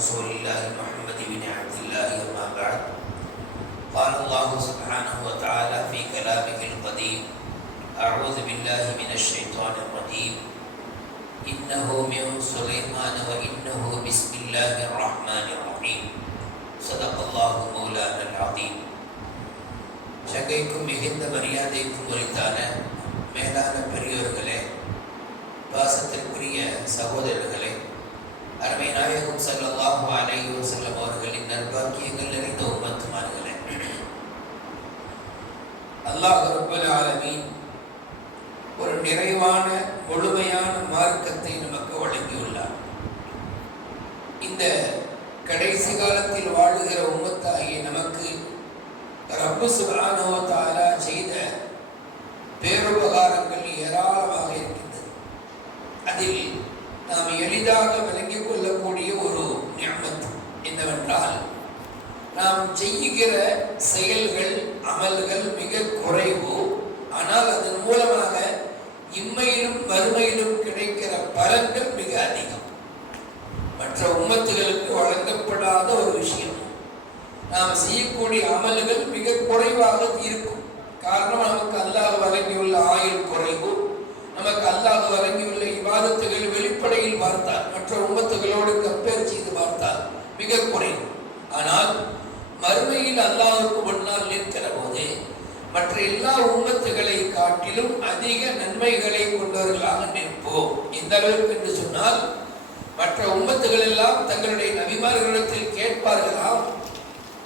رسول الله محمد بن عبد الله أما بعد قال الله سبحانه وتعالى في كلامه القديم أعوذ بالله من الشيطان الرجيم إنه من سليمان وإنه بسم الله الرحمن الرحيم صدق الله مولانا العظيم சங்கைக்கும் மிகுந்த மரியாதைக்கும் உரித்தான மேலான பெரியோர்களே நிறைவான முழுமையான மார்க்கத்தை நமக்கு வழங்கியுள்ளார். இந்த கடைசி காலத்தில் வாழுகிற உம்மத்தாகிய நமக்கு ரப்பு சுகானுவத்தாரா செய்த பேருபகாரங்கள் ஏராளமாக இருக்கின்றது. அதில் நாம் எளிதாக விளங்கிக் கொள்ளக்கூடிய ஒரு நியமத் என்னவென்றால் நாம் செய்கிற செயல்கள் அமல்கள் மிக குறைவு. ஆனால் அதன் மூலமாக இம்மையிலும் மறுமையிலும் கிடைக்கிற பலன்கள் மிக அதிகம். மற்ற உம்மத்துகளுக்கு வழங்கப்படாத ஒரு விஷயம். நாம் செய்யக்கூடிய அமல்கள் மிக குறைவாக இருக்கும். காரணம் நமக்கு அல்லாஹ் வழங்கியுள்ள ஆயுள் குறைவு. நமக்கு அல்லாஹ் வழங்கியுள்ள இபாதத்துகள் வெளிப்படையில் பார்த்தால் மற்ற உம்மத்துகளோடு கம்பேர் செய்து பார்த்தால் மிக குறைவு. ஆனால் மறுமையில் அல்லாஹ்வுக்கு முன்னால் நிற்கிற போதே மற்ற எல்லா உம்மத்துகளை காட்டிலும் அதிக நன்மைகளை கொண்டவர்களாக நிற்போம். இந்த அளவுக்கு என்று சொன்னால் மற்ற உம்மத்துகள் எல்லாம் தங்களுடைய நபிமார்களிடத்தில் கேட்பார்களாம்.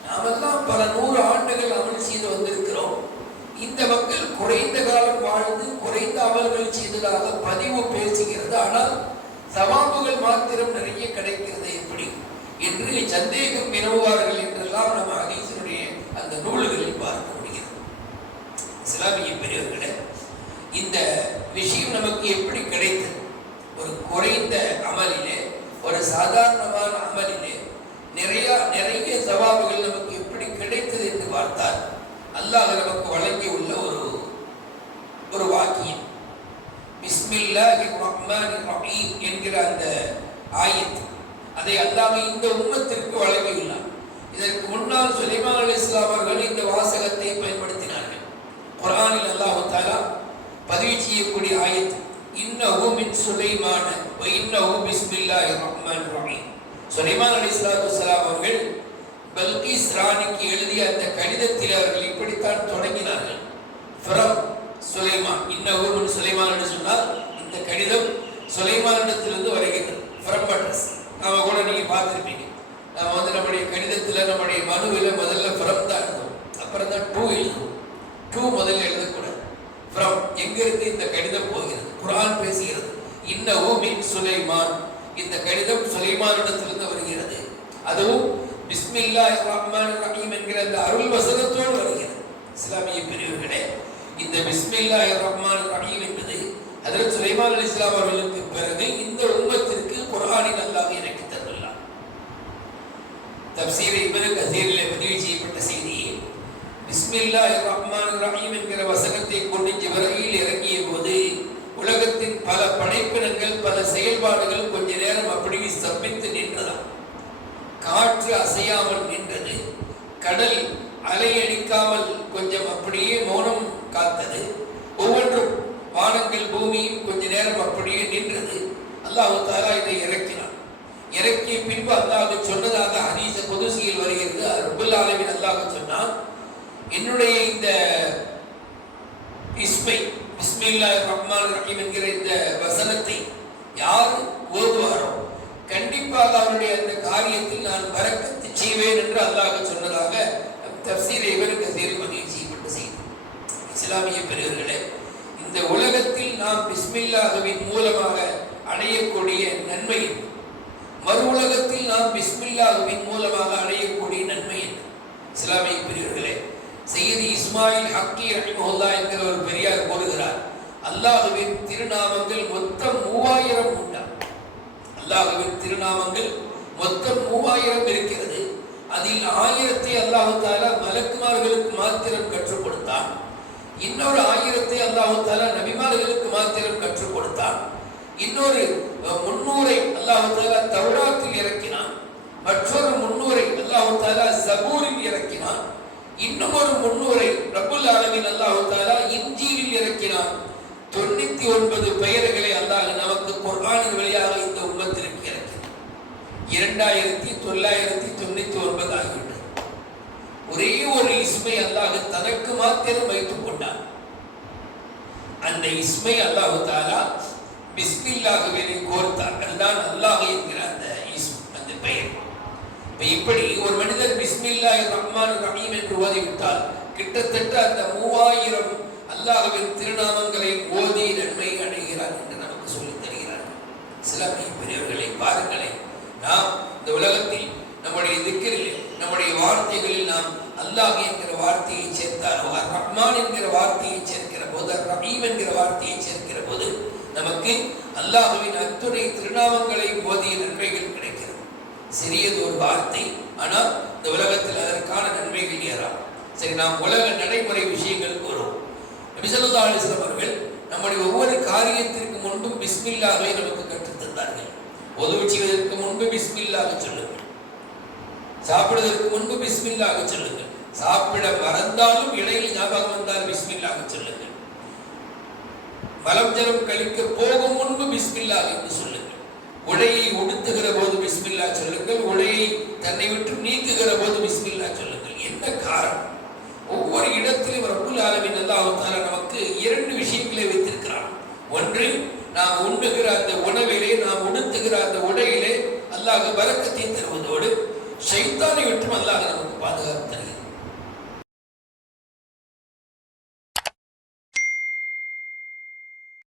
நாமெல்லாம் பல நூறு ஆண்டுகள் அமல் செய்து வந்திருக்கிறோம். இந்த மக்கள் குறைந்த காலம் வாழ்ந்து குறைந்த அமல்கள் செய்ததாக பதிவு பேசுகிறது. ஆனால் சவாபுகள் மாத்திரம் நிறைய கிடைக்கிறது. எப்படி? என்று சந்தேகம் வினவுவார்கள் என்றெல்லாம் நம்ம ஹதீஸினுடைய அந்த நூல்களில் இஸ்லாமிய பெரியவர்களை இந்த விஷயம் நமக்கு எப்படி கிடைத்தது? ஒரு குறைந்த அமலிலே ஒரு சாதாரணமான அமலிலே நிறைய நிறைய சவாபுகள் நமக்கு எப்படி கிடைத்தது என்று பார்த்தால் அல்லாஹ் நமக்கு வழங்கி உள்ள ஒரு ஒரு வாக்கியம். பிஸ்மில்லாஹி ரஹ்மான் ரஹீம் என்கிற அந்த ஆயத் அதை அல்லாஹ் இந்த உம்மத்திற்கு வழங்கியுள்ளார் இதற்கு முன்னால் சுலைமான் அலி இஸ்லாம் அவர்கள் இந்த வாசகத்தை பயன்படுத்தினார்கள் குரானில் அல்லாஹு தாலா பதிவு செய்யக்கூடிய ஆயத் இன்னஹு மின் சுலைமான வ இன்னஹு பிஸ்மில்லாஹி ரஹீம். சுலைமான் அவர்கள் பல்கிஸ் ராணிக்கு எழுதிய அந்த கடிதத்தில் அவர்கள் இப்படித்தான் தொடங்கினார்கள். ஃபிரம் சுலைமான் இன்னொரு சுலைமான் என்று சொன்னால் இந்த கடிதம் சுலைமானிடத்திலிருந்து வருகிறது. From address. நாம கூட நீங்க பார்த்துருப்பீங்க. நாம வந்து நம்முடைய கடிதத்தில் நம்முடைய மனுவில் முதல்ல ஃபிரம் தான் எழுதுவோம். அப்புறம் தான் டூ எழுதுவோம். டூ முதல்ல எழுதக்கூடாது. ஃப்ரம் எங்கிருந்து இந்த கடிதம் போகிறது? குரான் பேசுகிறது. இன்னவும் மின் சுலைமான். இந்த கடிதம் சுலைமானிடத்திலிருந்து வருகிறது. அதுவும் பிஸ்மில்லா ரஹ்மான் ரஹீம் என்கிற அந்த அருள் வசனத்தோடு வருகிறது. இஸ்லாமிய பிரிவுகளே இந்த பிஸ்மில்லா ரஹ்மான் ரஹீம் என்பது ஹஜரத் சுலைமான் அலி இஸ்லாம் அவர்களுக்கு பிறகு இந்த உம்மத்திற்கு குரானின் அல்லாஹ் இறக்கி தந்துள்ளார். தப்சீர் இப்னு கசீரில் பதிவு செய்யப்பட்ட செய்தி பிஸ்மில்லா ரஹ்மான் ரஹீம் என்கிற வசனத்தை கொண்டு ஜிப்ரீல் இறங்கிய பல படைப்பினங்கள் பல செயல்பாடுகள் கொஞ்ச நேரம் அப்படியே ஸ்தம்பித்து நின்றதாம். காற்று அசையாமல் நின்றது கடல் அலையடிக்காமல் கொஞ்சம் அப்படியே மௌனம் காத்தது ஒவ்வொன்றும் வானங்கள் பூமியும் கொஞ்ச நேரம் அப்படியே நின்றது. அல்லாஹு தாலா இதை இறக்கினான். இறக்கிய பின்பு அல்லாஹ் சொன்னதாக ஹதீஸ பொதுசியில் வருகிறது. ரபுல் ஆலமின் அல்லாஹ் சொன்னான் என்னுடைய இந்த இஸ்மை ரஹ்மான் ரஹீம் என்கிற இந்த வசனத்தை யார் ஓதுவாரோ? கண்டிப்பாக அவருடைய அந்த காரியத்தில் நான் பறக்கத்து செய்வேன் என்று அல்லாஹ் சொன்னதாக தப்சீர் இவருக்கு தேர்வு செய்யப்பட்டு செய்யப்பட்ட இஸ்லாமிய பெரியவர்களே இந்த உலகத்தில் நாம் பிஸ்மில்லாஹவின் மூலமாக அடையக்கூடிய நன்மை என்ன? மறு உலகத்தில் நாம் பிஸ்மில்லாஹுவின் மூலமாக அடையக்கூடிய நன்மை என்ன? இஸ்லாமிய பெரியவர்களே செய்தி இஸ்மாயில் ஹக்கி ரஹிமஹுல்லா என்கிற ஒரு பெரியார் கூறுகிறார் அல்லாஹுவின் திருநாமங்கள் மொத்தம் மூவாயிரம் உண்டா? அல்லாஹுவின் திருநாமங்கள் மொத்தம் மூவாயிரம் இருக்கிறது. அதில் ஆயிரத்தை அல்லாஹு தாலா மலக்குமார்களுக்கு மாத்திரம் கற்றுக் கொடுத்தான் இன்னொரு ஆயிரத்தை அல்லாஹு தாலா நபிமார்களுக்கு மாத்திரம் கற்றுக் கொடுத்தான் இன்னொரு முன்னூரை அல்லாஹு தாலா தௌராத்தில் இறக்கினான். மற்றொரு முன்னூரை அல்லாஹு தாலா ஜபூரில் இறக்கினான். இன்னும் ஒரு முன்னூரை ரபுல் ஆலமின் அல்லாஹு தாலா இன்ஜீலில் இறக்கினான். தொண்ணூத்தி ஒன்பது பெயர்களை அல்லாஹ் நமக்கு குர்ஆனின் வழியாக இந்த உம்மத்திற்கு இறக்கினான் இரண்டாயிரத்தி தொள்ளாயிரத்தி தொண்ணூத்தி ஒன்பது ஆகிவிட்டது. ஒரே ஒரு இஸ்மை அல்லாஹ் தனக்கு மாத்திரம் வைத்துக் கொண்டான். அந்த இஸ்மை அல்லாஹு தாலா பிஸ்மில்லாகவே கோர்த்தார் அதுதான் அல்லாஹ் என்கிற அந்த அந்த பெயர். இப்ப இப்படி ஒரு மனிதர் பிஸ்மில்லாஹ் ரஹ்மான் ரஹீம் என்று ஓதிவிட்டால் கிட்டத்தட்ட அந்த மூவாயிரம் அல்லாஹ்வின் திருநாமம் ஓதி நன்மை அடைகிறார் என்று நமக்கு சொல்லித் தருகிறார் சிலமை பெரியவர்களை பாருங்களேன். நாம் இந்த உலகத்தில் நம்முடைய திக்கரில் நம்முடைய வார்த்தைகளில் நாம் அல்லாஹ் என்கிற வார்த்தையை சேர்த்தாலோ அர் ரஹ்மான் என்கிற வார்த்தையை சேர்க்கிற போது அர் ரஹீம் என்கிற வார்த்தையை சேர்க்கிற போது நமக்கு அல்லாஹுவின் அத்துணை திருநாமங்களை போதிய நன்மைகள் கிடைக்கிறது. சிறியது ஒரு வார்த்தை ஆனால் இந்த உலகத்தில் அதற்கான நன்மைகள் ஏறாம் சரி நாம் உலக நடைமுறை விஷயங்களுக்கு வரும் நபிசல்லா அலிஸ்லாம் அவர்கள் நம்முடைய ஒவ்வொரு காரியத்திற்கு முன்பும் பிஸ்மில்லாகவே நமக்கு கற்றுத் உதவி செய்வதற்கு முன்பு பிஸ்மில்லாக சொல்லுங்கள். சாப்பிடுவதற்கு முன்பு பிஸ்மில்லாக சொல்லுங்கள். சாப்பிட மறந்தாலும் இடையில் ஞாபகம் வந்தால் பிஸ்மில்லாக சொல்லுங்கள். மலம் ஜலம் கழிக்க போகும் முன்பு பிஸ்மில்லா என்று சொல்லுங்கள். உடையை உடுத்துகிற போது பிஸ்மில்லா சொல்லுங்கள். உடையை தன்னை விட்டு நீக்குகிற போது பிஸ்மில்லா சொல்லுங்கள். என்ன காரணம்? ஒவ்வொரு இடத்திலும் ரப்புல் ஆலமின் அல்லாஹால நமக்கு இரண்டு விஷயங்களை வைத்திருக்கிறான். ஒன்று நாம் உண்ணுகிற அந்த உணவிலே நாம் உடுத்துகிற அந்த சைத்தானை அல்லாஹ் வரக்கத்தை விட்டும் அல்லாஹ் நமக்கு பாதுகாப்பு தருகிறது.